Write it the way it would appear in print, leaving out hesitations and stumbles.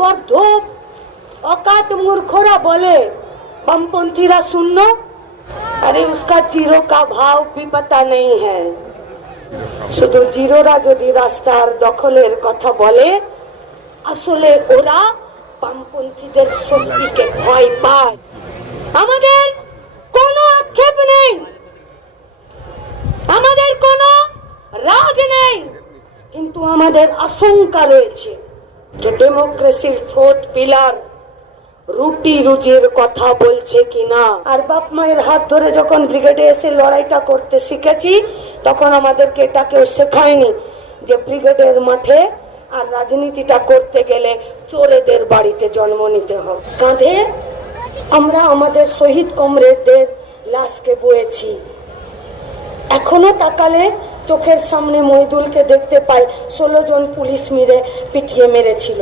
গর্ধব অকাত মূর্খরা বলে বামপন্থীরা শূন্য, আরে उसका जीरो का भाव भी पता नहीं है। শুধু জিরোরা যদি রাস্তার দখলের কথা বলে, আসলে ওরা বামপন্থীদের শক্তিকে ভয় পায়। আমাদের কোনো আক্ষেপ নেই, আমাদের কোনো রাগ নেই, কিন্তু আমাদের আশঙ্কা রয়েছে যে ডেমোক্রেসির ফোর্থ পিলার রুটি রুজির কথা বলছে কিনা। আর বাপ মায়ের হাত ধরে যখন ব্রিগেডে এসে লড়াইটা করতে শিখেছি, তখন আমাদেরকে এটা কেউ শেখায়নি যে ব্রিগেডের মাঠে আর রাজনীতিটা করতে গেলে চোরেদের বাড়িতে জন্ম নিতে হবে। কাঁধে আমরা আমাদের শহীদ কমরেডদের লাশকে বয়েছি। এখনো তাকালে চোখের সামনে মইদুলকে দেখতে পাই, 16 জন পুলিশ মিলে পিটিয়ে মেরেছিল।